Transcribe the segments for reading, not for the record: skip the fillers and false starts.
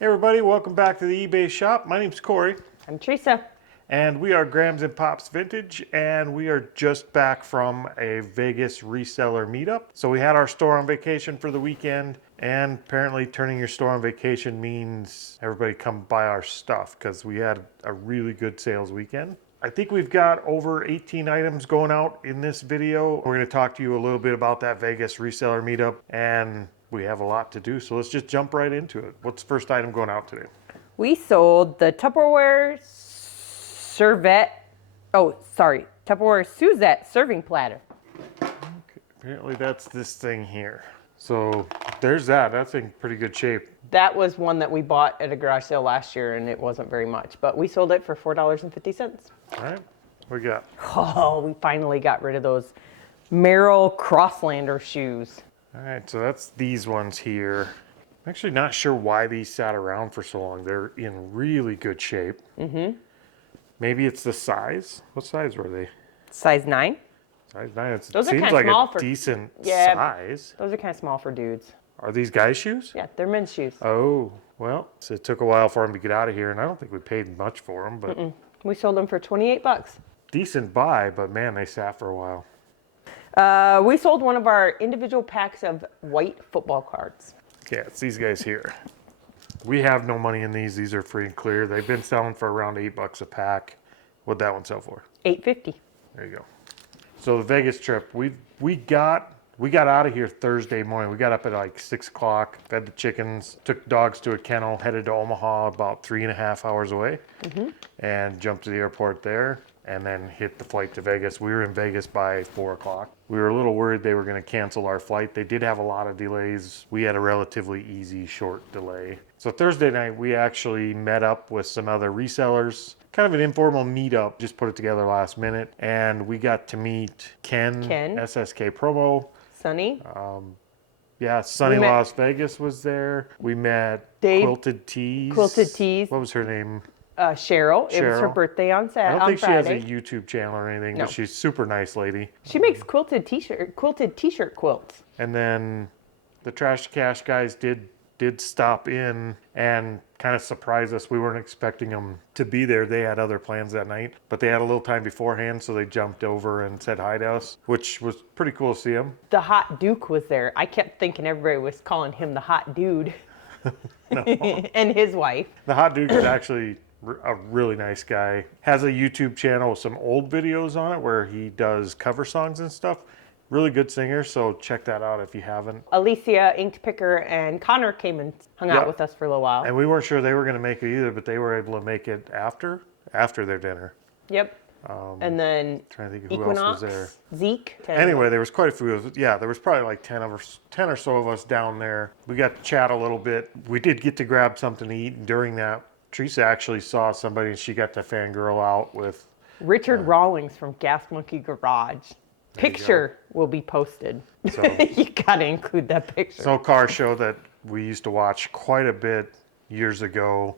Hey everybody, welcome back to the eBay shop. My name's Corey. I'm Teresa. And we are Grams and Pops Vintage, and we are just back from a Vegas reseller meetup. So we had our store on vacation for the weekend, and apparently turning your store on vacation means everybody come buy our stuff because we had a really good sales weekend. I think we've got over 18 items going out in this video. We're going to talk to you a little bit about that Vegas reseller meetup, and we have a lot to do, so let's just jump right into it. What's the first item going out today? We sold the Tupperware Suzette serving platter. Okay, apparently that's this thing here. So there's that. That's in pretty good shape. That was one that we bought at a garage sale last year, and it wasn't very much, but we sold it for $4.50. All right, what we got? Oh, we finally got rid of those Merrill Crosslander shoes. All right, so that's these ones here. I'm actually not sure why these sat around for so long. They're in really good shape. Mm-hmm. Maybe it's the size. What size were they? Size 9. Size 9. It Those are seems kinda like small a for- decent Yeah. size. Those are kind of small for dudes. Are these guys' shoes? Yeah, they're men's shoes. Oh, well, so it took a while for them to get out of here, and I don't think we paid much for them, but We sold them for $28. decent buy, but man, they sat for a while. We sold one of our individual packs of white football cards. Okay, it's these guys here. We have no money in these. These are free and clear. They've been selling for around $8 a pack. What'd that one sell for? $8.50. There you go. So the Vegas trip, we got out of here Thursday morning. We got up at like 6 o'clock, fed the chickens, took dogs to a kennel, headed to Omaha, about 3.5 hours away, and jumped to the airport there, and then hit the flight to Vegas. We were in Vegas by 4 o'clock. We were a little worried they were going to cancel our flight. They did have a lot of delays. We had a relatively easy, short delay. So Thursday night, we actually met up with some other resellers. Kind of an informal meetup, just put it together last minute. And we got to meet Ken. SSK Promo. Sunny. Yeah, Sunny Las Vegas was there. We met Dave, Quilted Tees. Quilted Tees. What was her name? Cheryl. It was her birthday on Saturday. I don't think she has a Friday. YouTube channel or anything, No. but she's a super nice lady. She makes quilted t-shirt quilts. And then the Trash to Cash guys did stop in and kind of surprise us. We weren't expecting them to be there. They had other plans that night, but they had a little time beforehand, so they jumped over and said hi to us, which was pretty cool to see them. The Hot Duke was there. I kept thinking everybody was calling him the Hot Dude. And his wife. The Hot Dude is actually a really nice guy. Has a YouTube channel with some old videos on it where he does cover songs and stuff. Really good singer, so check that out if you haven't. Alicia, Inked Picker, and Connor came and hung out with us for a little while. And we weren't sure they were going to make it either, but they were able to make it after their dinner. Yep. And then Trying to think of who Equinox, else was there. Zeke. Anyway, there was quite a few. Yeah, there was probably like 10 or so of us down there. We got to chat a little bit. We did get to grab something to eat, and during that, Teresa actually saw somebody, and she got to fangirl out with Richard Rawlings from Gas Monkey Garage. Picture will be posted. So, You gotta include that picture. so car show that we used to watch quite a bit years ago.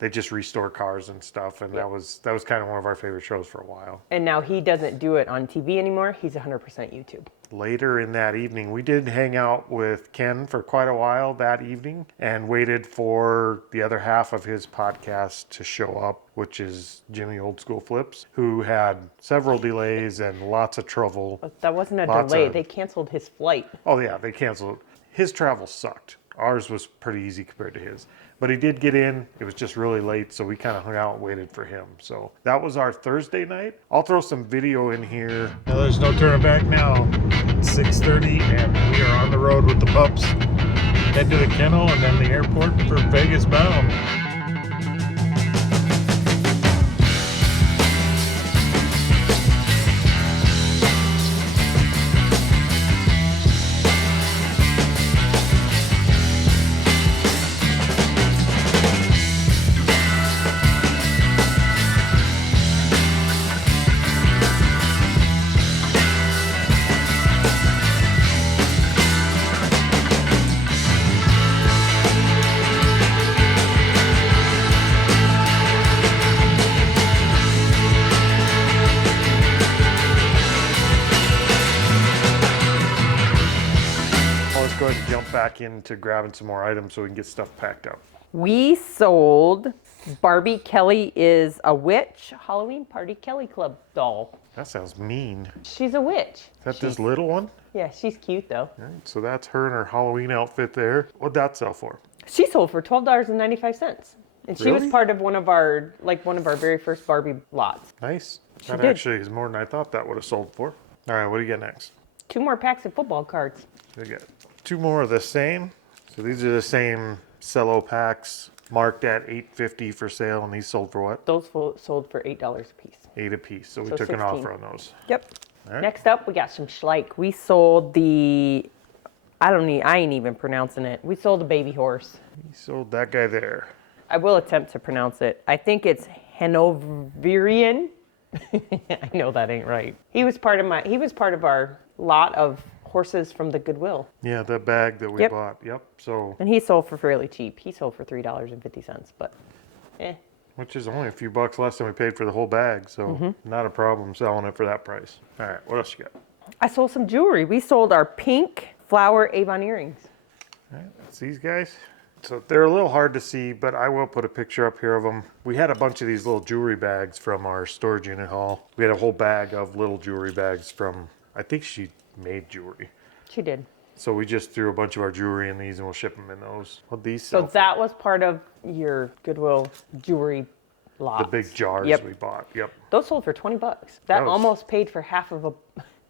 They just restore cars and stuff, and that was kind of one of our favorite shows for a while. And now he doesn't do it on TV anymore. He's 100% YouTube. Later in that evening, we did hang out with Ken for quite a while that evening and waited for the other half of his podcast to show up, which is Jimmy Old School Flips, who had several delays and lots of trouble. But that wasn't a Lots delay. of- They canceled his flight. Oh yeah, they canceled. His travel sucked. Ours was pretty easy compared to his. But he did get in. It was just really late, so we kind of hung out and waited for him. So that was our Thursday night. I'll throw some video in here. Now there's no turning back now. It's 6:30 and we are on the road with the pups. Head to the kennel and then the airport for Vegas bound. Let's go ahead and jump back into grabbing some more items so we can get stuff packed up. We sold Barbie Kelly is a witch Halloween Party Kelly Club doll. That sounds mean. She's a witch. Is that this little one? Yeah, she's cute though. All right, so that's her in her Halloween outfit there. What'd that sell for? She sold for $12.95. And she was Really? part of one of our very first Barbie lots. Nice. That did. actually is more than I thought that would have sold for. All right, what do you get next? 2 more packs of football cards. We got 2 more of the same. So these are the same cello packs marked at $8.50 for sale, and these sold for what? Those sold for $8 a piece. 8 a piece. So we So took an 16. offer on those. Yep. All right. Next up, we got some Schleich. We sold the, I ain't even pronouncing it. We sold a baby horse. We sold that guy there. I will attempt to pronounce it. I think it's Hanoverian. I know that ain't right. He was part of our lot of horses from the Goodwill. Yeah, the bag that we Yep. bought. Yep. So, And he sold for fairly cheap. He sold for $3.50, but which is only a few bucks less than we paid for the whole bag. So, not a problem selling it for that price. All right, what else you got? I sold some jewelry. We sold our pink flower Avon earrings. All right, that's these guys. So they're a little hard to see, but I will put a picture up here of them. We had a bunch of these little jewelry bags from our storage unit haul. We had a whole bag of little jewelry bags from, I think she made jewelry. She did. So we just threw a bunch of our jewelry in these and we'll ship them in those. Well, these So sell for that was part of your Goodwill jewelry lot. the big jars Yep. we bought. Yep. Those sold for $20. That was- almost paid for half of a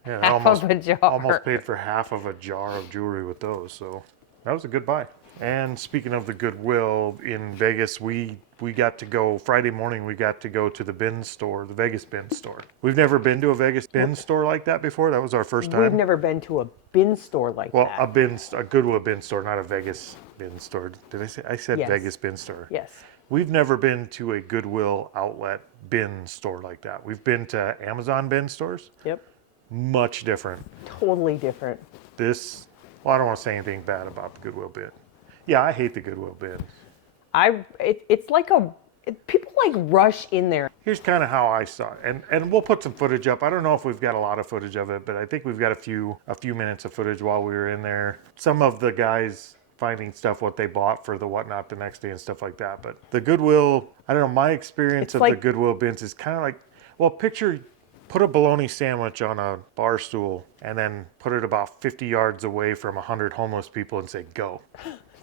Yeah, half of a jar. almost paid for half of a jar of jewelry with those. So that was a good buy. And speaking of the Goodwill in Vegas, we got to go Friday morning. We got to go to the bin store, the Vegas bin store. We've never been to a Vegas bin store like that before. That was our first time. We've never been to a bin store like Well, that. a Goodwill bin store, not a Vegas bin store. Did I say? I said Yes. Vegas bin store. Yes. We've never been to a Goodwill outlet bin store like that. We've been to Amazon bin stores. Yep. Much different. Totally different. This, well, I don't want to say anything bad about the Goodwill bin. Yeah, I hate the Goodwill bin. It's like people like rush in there. Here's kind of how I saw it, and we'll put some footage up. I don't know if we've got a lot of footage of it, but I think we've got a few minutes of footage while we were in there. Some of the guys finding stuff what they bought for the whatnot the next day and stuff like that. But the Goodwill, I don't know. My experience It's of like- the Goodwill bins is kind of like, well, put a bologna sandwich on a bar stool and then put it about 50 yards away from 100 homeless people and say, go.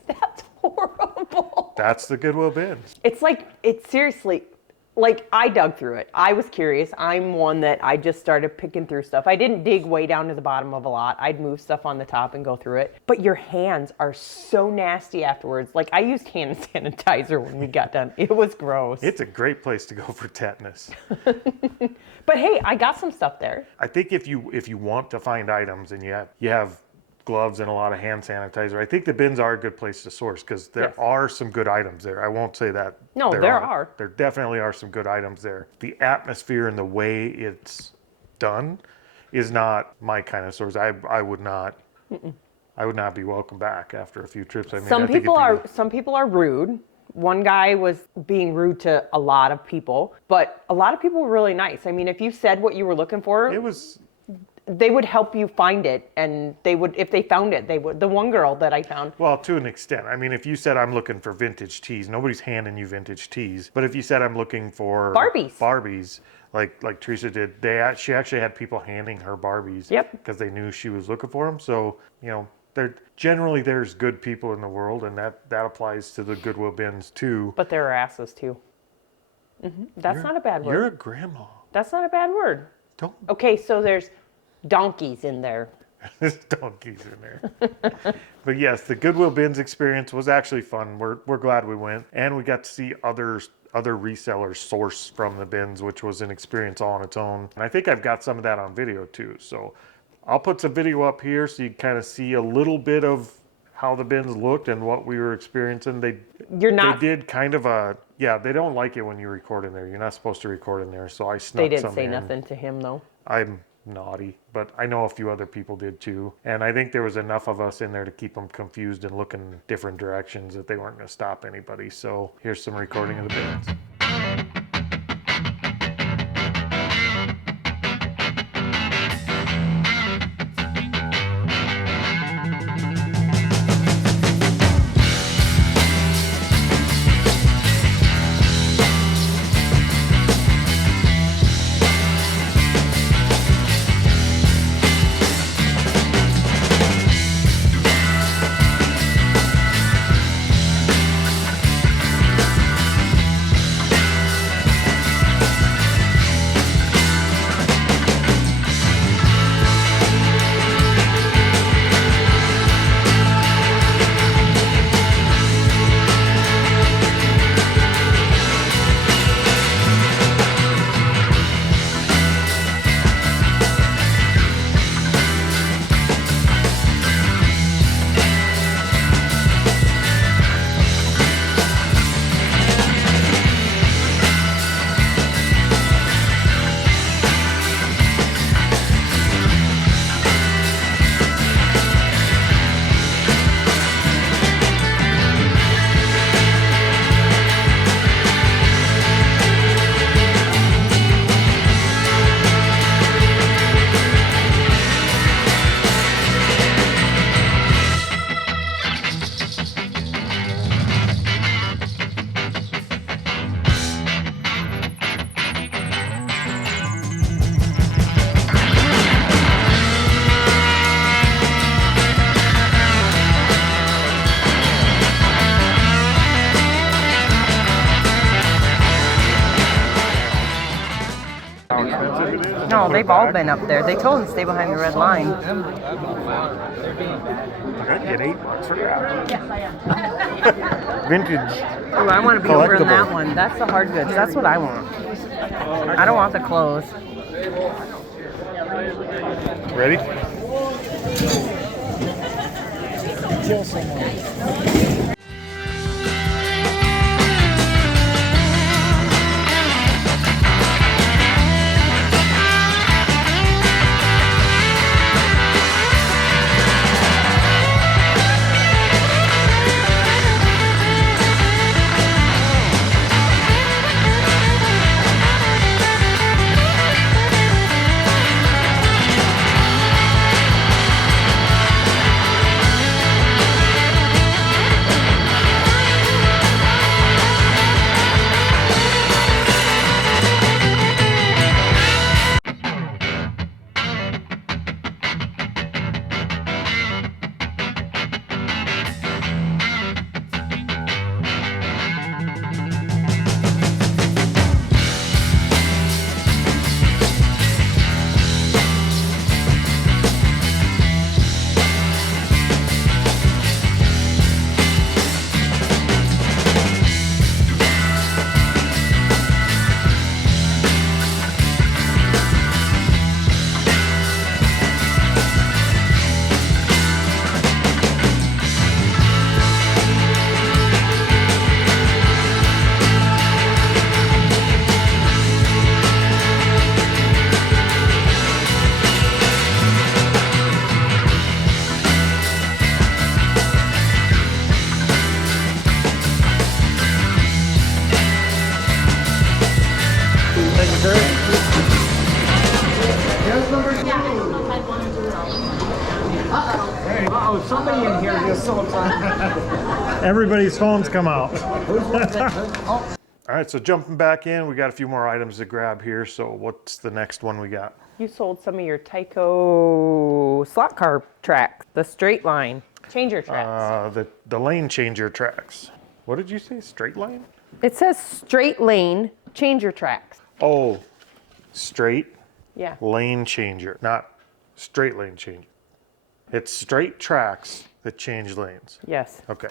That's horrible. That's the Goodwill bins. It's seriously, like I dug through it. I was curious. I'm one that I just started picking through stuff. I didn't dig way down to the bottom of a lot. I'd move stuff on the top and go through it. But your hands are so nasty afterwards. Like I used hand sanitizer when we got done. It was gross. It's a great place to go for tetanus. But hey, I got some stuff there. I think if you want to find items and you have gloves and a lot of hand sanitizer, I think the bins are a good place to source because there Yes. are some good items there. I won't say that. No, there are. There definitely are some good items there. The atmosphere and the way it's done is not my kind of source. I would not. I would not be welcome back after a few trips. I mean, Some I think some people are rude. One guy was being rude to a lot of people, but a lot of people were really nice. I mean, if you said what you were looking for, It was. they would help you find it, and they would, if they found it, they would. The one girl that I found, Well, to an extent. I mean, if you said I'm looking for vintage tees, nobody's handing you vintage tees. But if you said I'm looking for Barbies, like Teresa did, she actually had people handing her Barbies. Yep. Because they knew she was looking for them. So there's good people in the world, and that applies to the Goodwill bins too. but there are asses too. That's not a bad word. You're a grandma. That's not a bad word. Don't Okay, so there's donkeys in there. There's donkeys in there. But yes, the Goodwill Bins experience was actually fun. We're glad we went, and we got to see other resellers source from the bins, which was an experience all on its own. And I think I've got some of that on video too. So I'll put some video up here so you can kind of see a little bit of how the bins looked and what we were experiencing. They did kind of they don't like it when you record in there. You're not supposed to record in there. So I snuck They didn't some say in. nothing to him though. I'm naughty, but I know a few other people did too. And I think there was enough of us in there to keep them confused and looking different directions that they weren't going to stop anybody. So here's some recording of the bins. No, Put it they've all back. been up there. They told them to stay behind the red line. I'd get $8 for that. Vintage. Ooh, I want to be over in that Collectible. one. That's the hard goods. That's what I want. I don't want the clothes. Ready? Uh-oh, somebody in here just so excited. Everybody's phones come out. All right, so jumping back in, we got a few more items to grab here. So what's the next one we got? You sold some of your Tyco slot car tracks, the straight line changer tracks. The lane changer tracks. What did you say? Straight line? It says straight lane changer tracks. Oh, straight Yeah. lane changer, not straight lane changer. It's straight tracks that change lanes. Yes. Okay.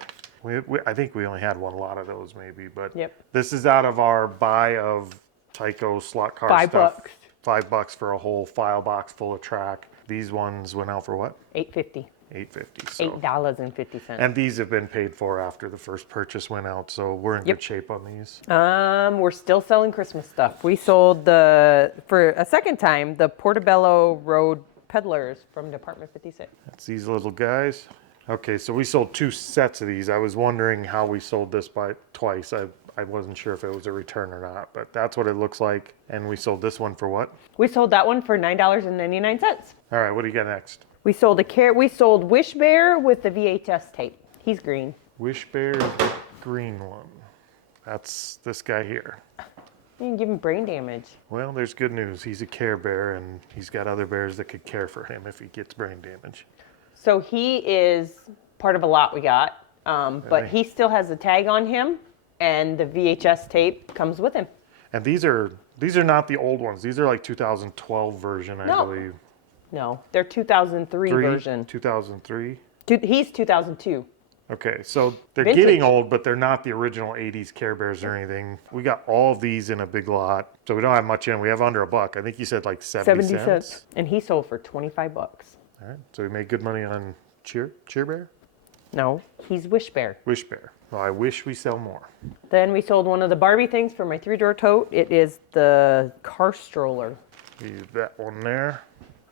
I think we only had one lot of those maybe, but Yep. this is out of our buy of Tyco slot car $5. stuff. $5 for a whole file box full of track. These ones went out for what? $8.50. $8.50. So. $8.50. And these have been paid for after the first purchase went out, so we're in Yep. good shape on these. We're still selling Christmas stuff. We sold for a second time, the Portobello Road Peddlers from Department 56. That's these little guys. Okay, so we sold 2 sets of these. I was wondering how we sold this by twice. I wasn't sure if it was a return or not, but that's what it looks like. And we sold this one for what? We sold that one for $9.99. All right, what do you got next? We sold we sold Wish Bear with the VHS tape. He's green. Wish Bear is the green one. That's this guy here. You can give him brain damage. Well, there's good news. He's a Care Bear, and he's got other bears that could care for him if he gets brain damage. So he is part of a lot we got, but he still has a tag on him, and the VHS tape comes with him. And these are not the old ones. These are like 2012 version, I No. believe. No, they're 2003 version. 2003. He's 2002. Okay, so they're Vintage. getting old, but they're not the original 80s Care Bears or anything. We got all of these in a big lot, so we don't have much in. We have under $1. I think you said like 70 cents. And he sold for $25. All right, so we made good money on Cheer Bear? No, he's Wish Bear. Wish Bear. Well, I wish we sell more. Then we sold one of the Barbie things for my 3-door tote. It is the car stroller. Leave that one there.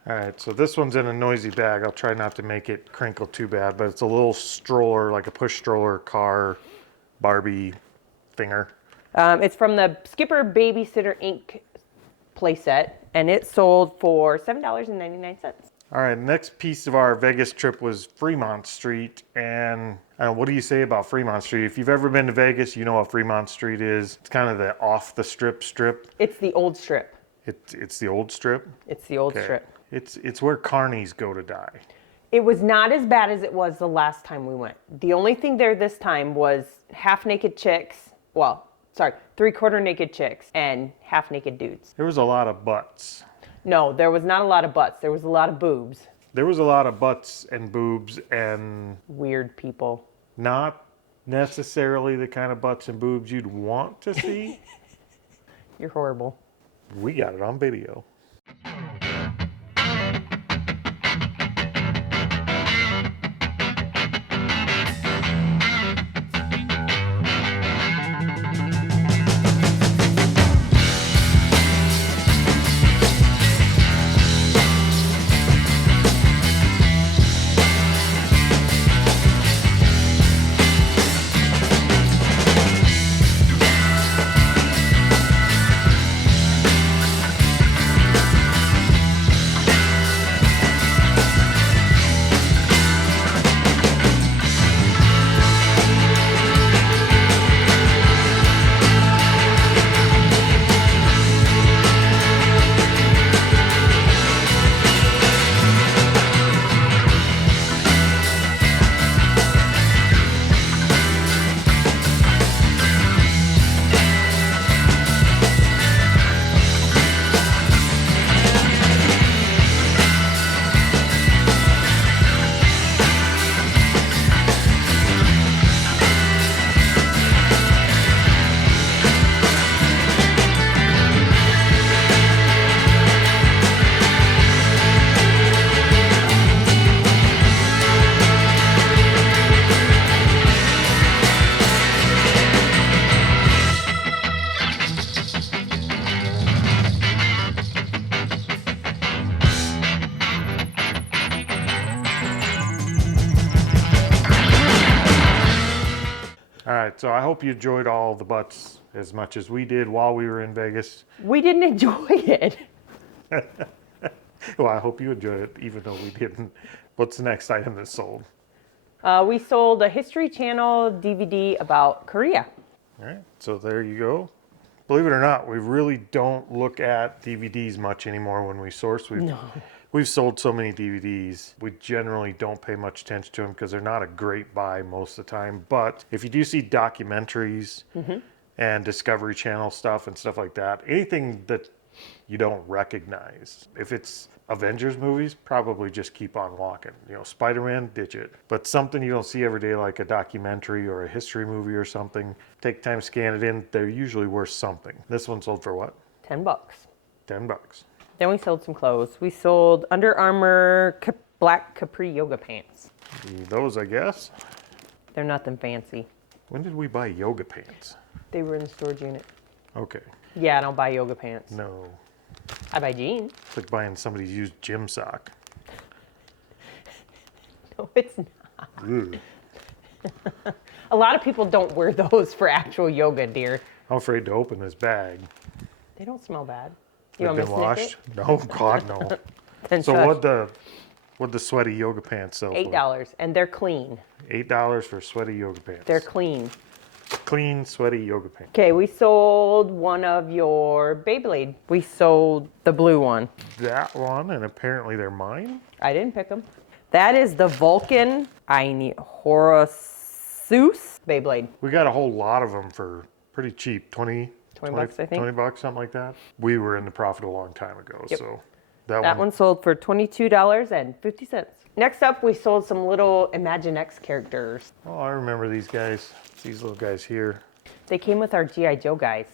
All right, so this one's in a noisy bag. I'll try not to make it crinkle too bad, but it's a little stroller, like a push stroller car Barbie thinger. It's from the Skipper Babysitter Inc. playset, and it sold for $7.99. All right, next piece of our Vegas trip was Fremont Street. And what do you say about Fremont Street? If you've ever been to Vegas, you know what Fremont Street is. It's kind of the off the strip. It's the old strip. It's the old strip? It's the old Okay. strip. It's where carnies go to die. It was not as bad as it was the last time we went. The only thing there this time was half-naked chicks. Well, sorry, 3/4 naked chicks and half-naked dudes. There was a lot of butts. No, there was not a lot of butts. There was a lot of boobs. There was a lot of butts and boobs and Weird people. not necessarily the kind of butts and boobs you'd want to see. You're horrible. We got it on video. All right, so I hope you enjoyed all the butts as much as we did while we were in Vegas. We didn't enjoy it. Well, I hope you enjoyed it, even though we didn't. What's the next item that's sold? We sold a History Channel DVD about Korea. All right, so there you go. Believe it or not, we really don't look at DVDs much anymore when we source. We've sold so many DVDs, we generally don't pay much attention to them because they're not a great buy most of the time. But if you do see documentaries and Discovery Channel stuff and stuff like that, anything that you don't recognize, if it's Avengers movies, probably just keep on walking. You know, Spider-Man, ditch it. But something you don't see every day, like a documentary or a history movie or something, take time, scan it in. They're usually worth something. This one sold for what? $10. $10. Then we sold some clothes. We sold Under Armour black capri yoga pants. Those, I guess. They're nothing fancy. When did we buy yoga pants? They were in the storage unit. Okay. Yeah, I don't buy yoga pants. No. I buy jeans. It's like buying somebody's used gym sock. No, it's not. Ugh. A lot of people don't wear those for actual yoga, dear. I'm afraid to open this bag. They don't smell bad. You They've want me been to washed? sniff No, God, no. it? Then So shush. what'd the sweaty yoga pants sell for? $8, and they're clean. $8 for sweaty yoga pants. They're clean. Clean, sweaty yoga pants. Okay, we sold one of your Beyblade. We sold the blue one. That one, and apparently they're mine. I didn't pick them. That is the Vulcan Horus Beyblade. We got a whole lot of them for pretty cheap, 20 $20, I think. $20, something like that. We were in the profit a long time ago, Yep. so That one sold for $22.50. Next up, we sold some little Imaginext characters. Oh, I remember these guys. These little guys here. They came with our G.I. Joe guys.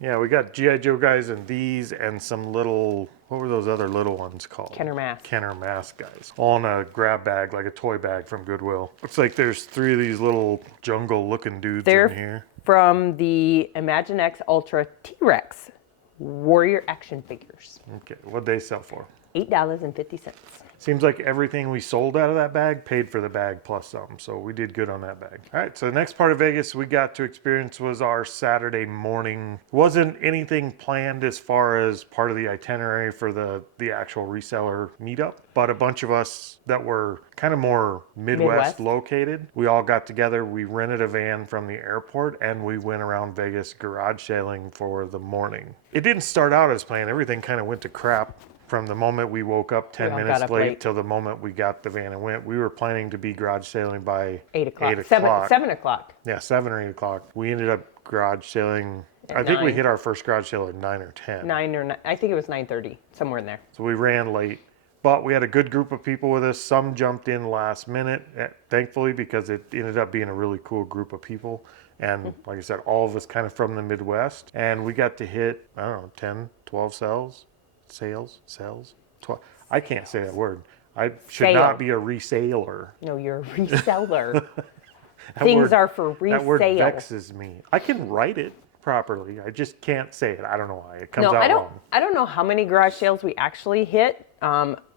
Yeah, we got G.I. Joe guys and these and some little, what were those other little ones called? Kenner Mask. Kenner Mask guys. All in a grab bag, like a toy bag from Goodwill. Looks like there's 3 of these little jungle looking dudes They're in here. from the Imaginext Ultra T-Rex Warrior action figures. Okay, what'd they sell for? $8.50. Seems like everything we sold out of that bag paid for the bag plus some, so we did good on that bag. All right, so the next part of Vegas we got to experience was our Saturday morning. Wasn't anything planned as far as part of the itinerary for the actual reseller meetup, but a bunch of us that were kind of more Midwest located, we all got together, we rented a van from the airport, and we went around Vegas garage sailing for the morning. It didn't start out as planned. Everything kind of went to crap. From the moment we woke up 10 all minutes got up late late. till the moment we got the van and went, we were planning to be garage sailing by 8 o'clock. 8 o'clock. 7 o'clock. Yeah, 7 or 8 o'clock. We ended up garage sailing I think we hit our first garage sale at 9 or 10. 9 or 9, I think it was 9:30, somewhere in there. So we ran late, but we had a good group of people with us. Some jumped in last minute, thankfully, because it ended up being a really cool group of people. And like I said, all of us kind of from the Midwest. And we got to hit, I don't know, 10, 12 sales. 12. I can't say that word. I should not be a reseller. No, you're a reseller. That Things word- are for resale. That word vexes me. I can write it properly. I just can't say it. I don't know why. It comes No, out wrong. I don't know how many garage sales we actually hit.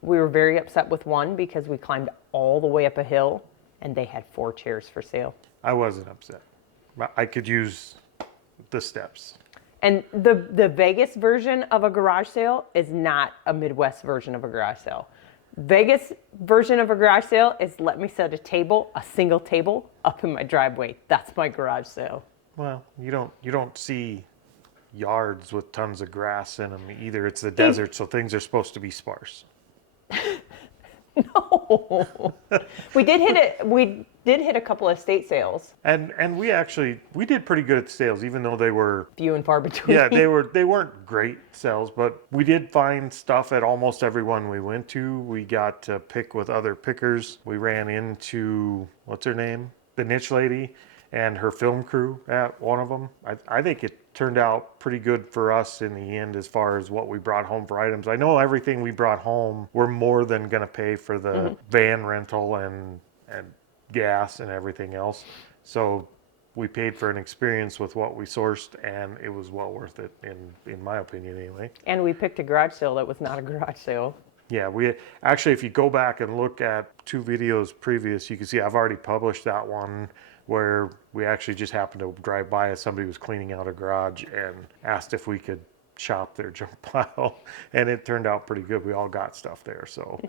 We were very upset with one because we climbed all the way up a hill and they had 4 chairs for sale. I wasn't upset. I could use the steps. And the Vegas version of a garage sale is not a Midwest version of a garage sale. Vegas version of a garage sale is let me set a single table up in my driveway. That's my garage sale. Well, you don't see yards with tons of grass in them either. It's the desert, so things are supposed to be sparse. No. We did hit a couple of estate sales. And we did pretty good at sales, even though they were Few and far between. yeah, they weren't great sales, but we did find stuff at almost every one we went to. We got to pick with other pickers. We ran into, what's her name? The niche lady and her film crew at one of them. I think it turned out pretty good for us in the end as far as what we brought home for items. I know everything we brought home, we're more than going to pay for the van rental and gas and everything else. So we paid for an experience with what we sourced, and it was well worth it, in my opinion anyway. And we picked a garage sale that was not a garage sale. Yeah, we actually, if you go back and look at 2 videos previous, you can see I've already published that one where we actually just happened to drive by as somebody was cleaning out a garage and asked if we could shop their junk pile, and it turned out pretty good. We all got stuff there. So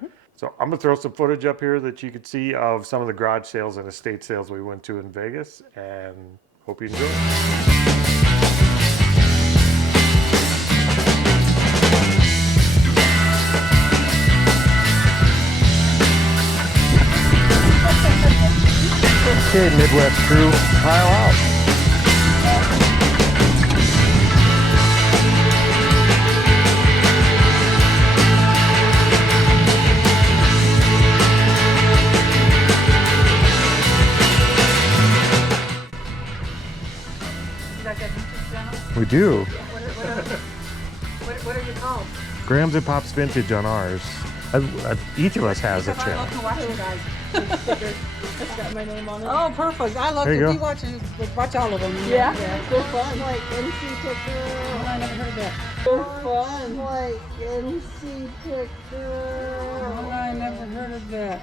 I'm gonna throw some footage up here that you could see of some of the garage sales and estate sales we went to in Vegas, and hope you enjoy it. Okay, Midwest crew, pile out. You guys have YouTube channel? We do. What are you called? Grams and Pops Vintage on ours. Each of us has a I channel. love to watch you guys. It's got my name on it. Oh, perfect. I love There you to go. be watching. Watch all of them. Yeah, they're fun. Like NC Picker. Oh, I never heard that. They're fun. Like NC Picker. Oh, I never heard of that.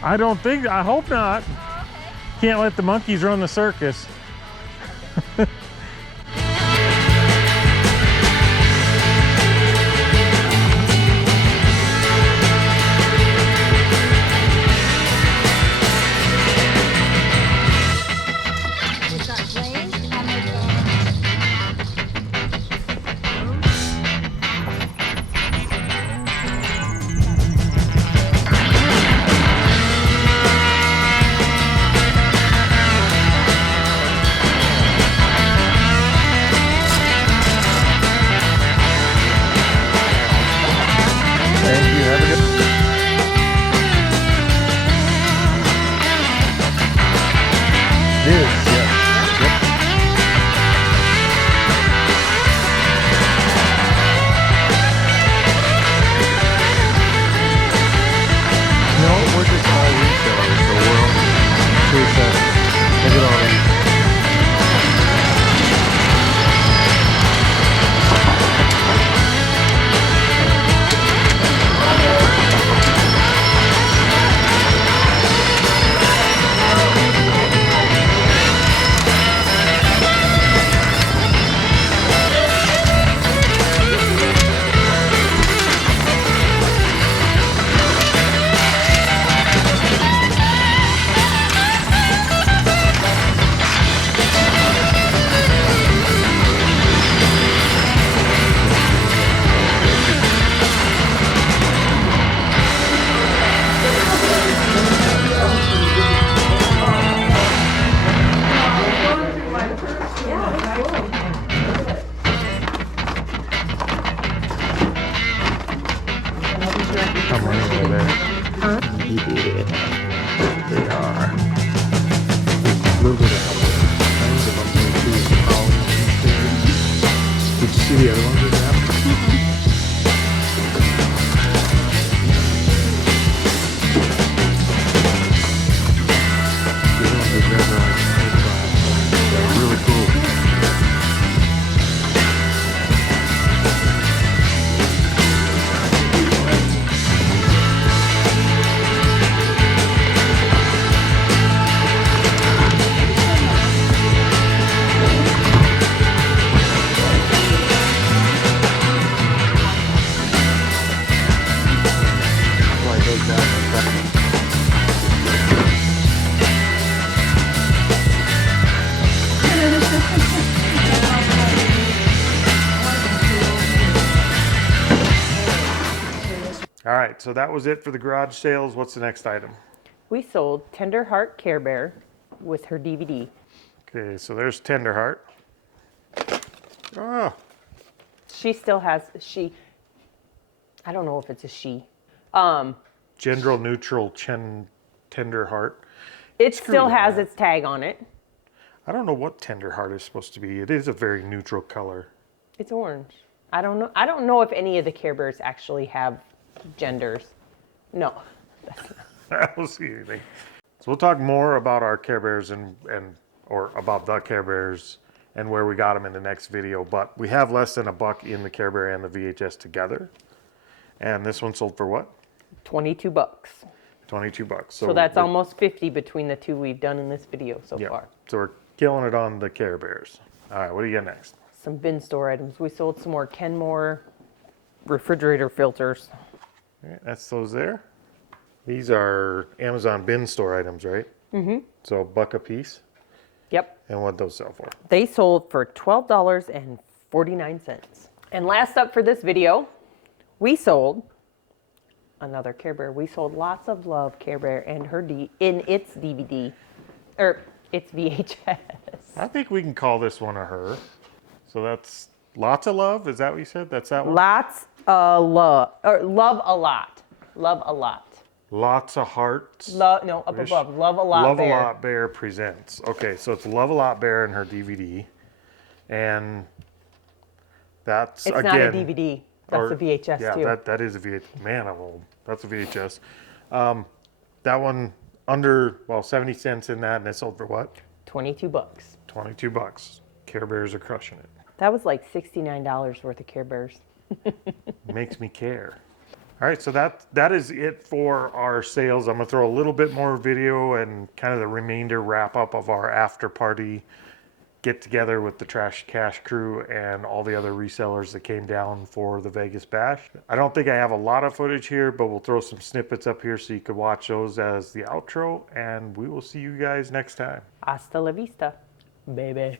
I hope not. Can't let the monkeys run the circus. They are. A little bit of help. Kinds of them here too. Some Halloween things. Did you see the other ones we got? The other ones we grabbed are like fiberglass. They're really cool. Like those down like that. All right, so that was it for the garage sales. What's the next item? We sold Tender Heart Care Bear with her DVD. Okay, so there's Tenderheart. Oh, She still has, I don't know if it's a she. gender neutral Tenderheart. It Screw still has that. its tag on it. I don't know what Tenderheart is supposed to be. It is a very neutral color. It's orange. I don't know. I don't know if any of the Care Bears actually have genders. No. I don't see anything. So we'll talk more about our Care Bears or about the Care Bears and where we got them in the next video. But we have less than $1 in the Care Bear and the VHS together. And this one sold for what? $22. $22. So that's we're- almost 50 between the two we've done in this video so yeah. far. So we're killing it on the Care Bears. All right, what do you got next? Some bin store items. We sold some more Kenmore refrigerator filters. All right, that's those there. These are Amazon bin store items, right? Mm-hmm. So $1 a piece. Yep. And what those sell for? They sold for $12.49. And last up for this video, we sold another Care Bear. We sold Lots of Love Care Bear and her in its DVD, or its VHS. I think we can call this one a her. So that's Lots of Love. Is that what you said? That's that one? Lots of love, or love a lot. Love a lot. Lots of Hearts. Love, no, up Wish. above. Love a lot Love bear. a Lot Bear presents. Okay, so it's Love a Lot Bear in her DVD. And that's, It's again... not a DVD. That's or- a VHS yeah, too. that is a VHS. Man, I'm old. That's a VHS. That one under, 70 cents in that, and it sold for what? $22. $22. Care Bears are crushing it. That was like $69 worth of Care Bears. Makes me care. All right, so that is it for our sales. I'm gonna throw a little bit more video and kind of the remainder wrap up of our after party get together with the Trash Cash crew and all the other resellers that came down for the Vegas Bash. I don't think I have a lot of footage here, but we'll throw some snippets up here so you could watch those as the outro, and we will see you guys next time. Hasta la vista, baby.